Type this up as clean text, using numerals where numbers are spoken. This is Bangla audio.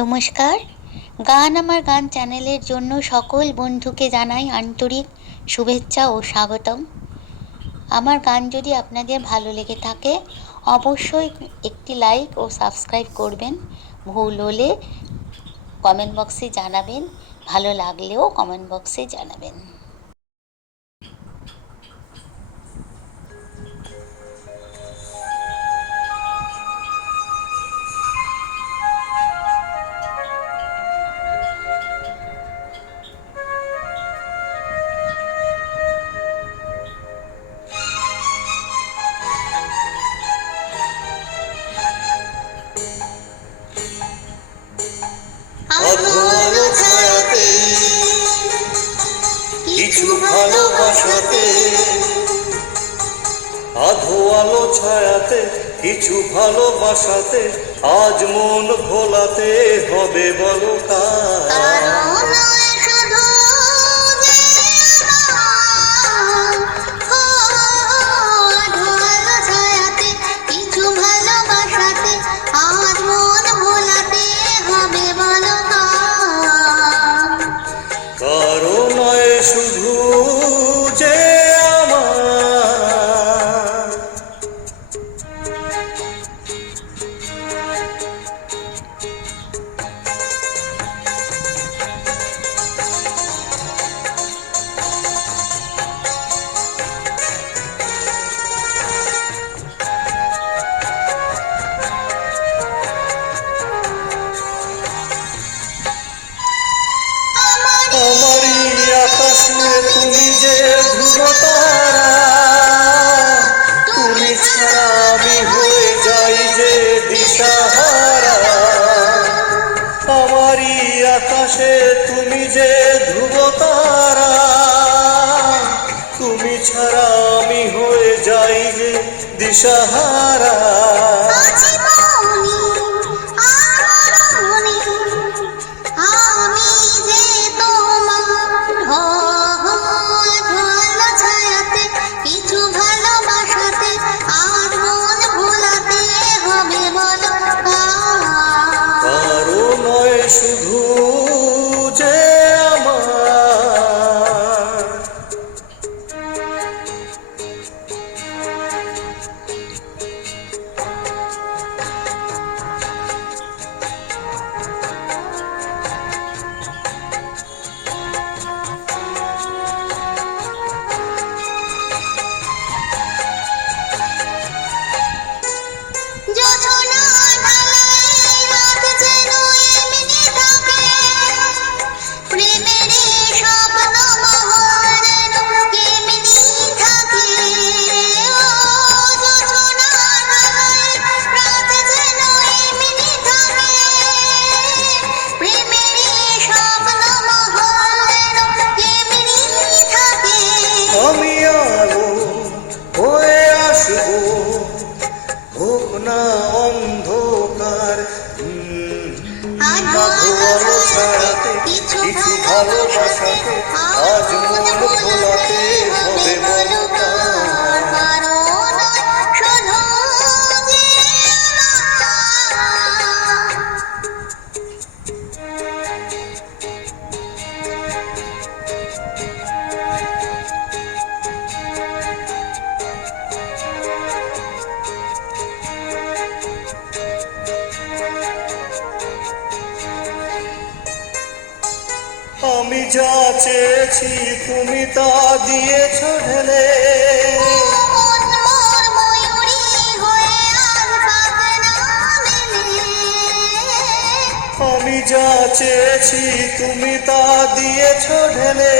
নমস্কার। গান আমার গান চ্যানেলের জন্য সকল বন্ধুকে জানাই আন্তরিক শুভেচ্ছা ও স্বাগতম। আমার গান যদি আপনাদের ভালো লেগে থাকে অবশ্যই একটি লাইক ও সাবস্ক্রাইব করবেন। ভুল হলে কমেন্ট বক্সে জানাবেন, ভালো লাগলেও কমেন্ট বক্সে জানাবেন। আধো আলো ছায়াতে কিছু ভালোবাসাতে, আধো আলো ছায়াতে কিছু ভালোবাসাতে, আজ মন ভোলাতে হবে বলো কার। কারো নয় শুধু যে আমার, আমারই আকাশে তুমি যে ধ্রুবতারা, তুমি ছাড়া আমি হয়ে যাই যে দিশাহারা। আমারই আকাশে তুমি যে ধ্রুবতারা, তুমি ছাড়া আমি হয়ে যাই যে দিশাহারা। কারো নয় শুধু যে আমার, আমি আলো হয়ে আসবো, হোক না অন্ধকার। আধো আলো ছায়াতে কিছু ভালোবাসাতে, আজ মন ভোলাতে হবে বলো কার। আমি যা চেয়েছি তুমি তা দিয়েছ ঢেলে, আমি যা চেয়েছি তুমি তা দিয়েছ ঢেলে।